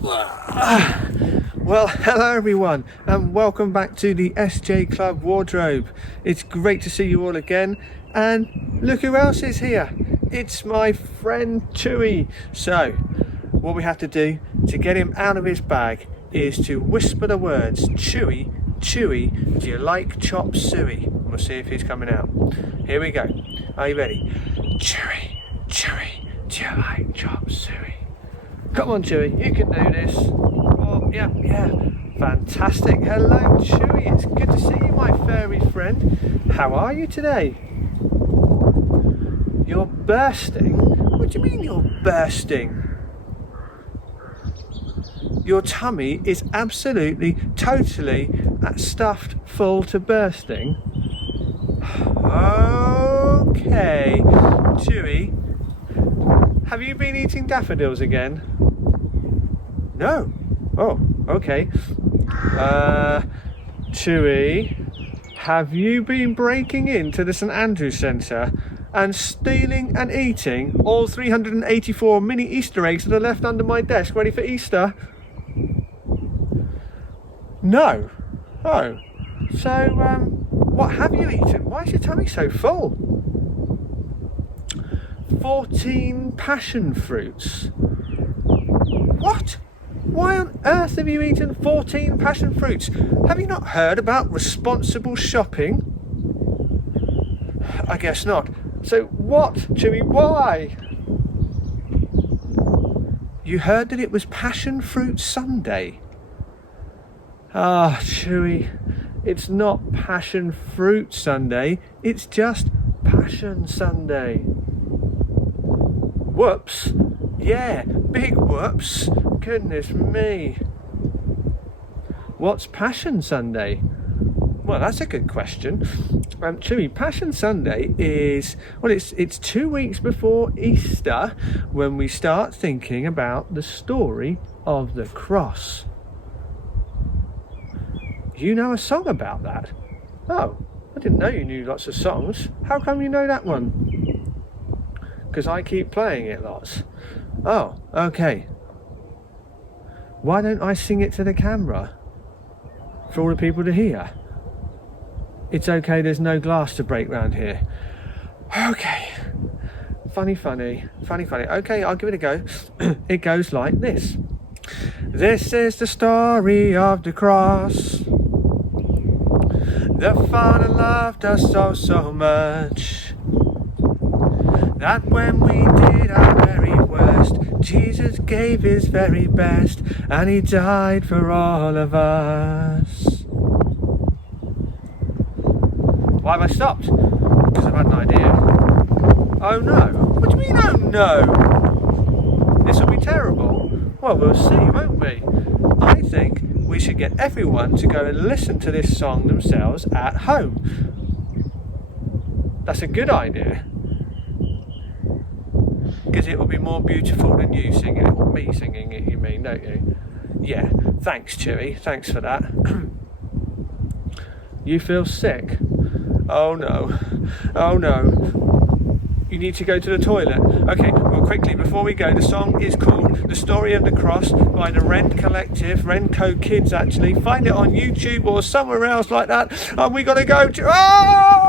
Well, hello everyone, and welcome back to the SJ Club Wardrobe. It's great to see you all again, and look who else is here. It's my friend Chewy. So, what we have to do to get him out of his bag is to whisper the words, Chewy, Chewy, do you like chop suey? We'll see if he's coming out. Here we go. Are you ready? Chewy, Chewy, do you like chop suey? Come on, Chewy, you can do this. Oh, yeah. Fantastic. Hello, Chewy. It's good to see you, my furry friend. How are you today? You're bursting? What do you mean you're bursting? Your tummy is absolutely, totally stuffed full to bursting. Okay. Chewy, have you been eating daffodils again? No. Oh, okay. Chewy, have you been breaking into the St Andrews Centre and stealing and eating all 384 mini Easter eggs that are left under my desk ready for Easter? No. Oh. So, what have you eaten? Why is your tummy so full? 14 passion fruits. What? Why on earth have you eaten 14 passion fruits? Have you not heard about responsible shopping? I guess not. So what, Chewy, why? You heard that it was Passion Fruit Sunday. Ah, Chewy, it's not Passion Fruit Sunday, it's just Passion Sunday. Whoops. Yeah, big whoops. Goodness me. What's Passion Sunday? Well, that's a good question. Chewy, Passion Sunday is, well, it's 2 weeks before Easter when we start thinking about the story of the cross. You know a song about that? Oh, I didn't know you knew lots of songs. How come you know that one? Because I keep playing it lots. Oh, okay. Why don't I sing it to the camera for all the people to hear? It's okay, there's no glass to break round here. Okay. Funny. Okay, I'll give it a go. It goes like this. This is the story of the cross. The Father loved us so much that when we did our very worst, Jesus gave his very best, and he died for all of us. Why have I stopped? Because I've had an idea. Oh no. What do you mean, oh no? This will be terrible. Well, we'll see, won't we? I think we should get everyone to go and listen to this song themselves at home. That's a good idea. Because it will be more beautiful than you singing it, or me singing it, you mean, don't you? Yeah, thanks, Chewy, thanks for that. You feel sick? Oh no. You need to go to the toilet. Okay, well, quickly, before we go, the song is called The Story of the Cross by the Rent Collective, Renco Kids actually. Find it on YouTube or somewhere else like that. And we got to go to... Oh!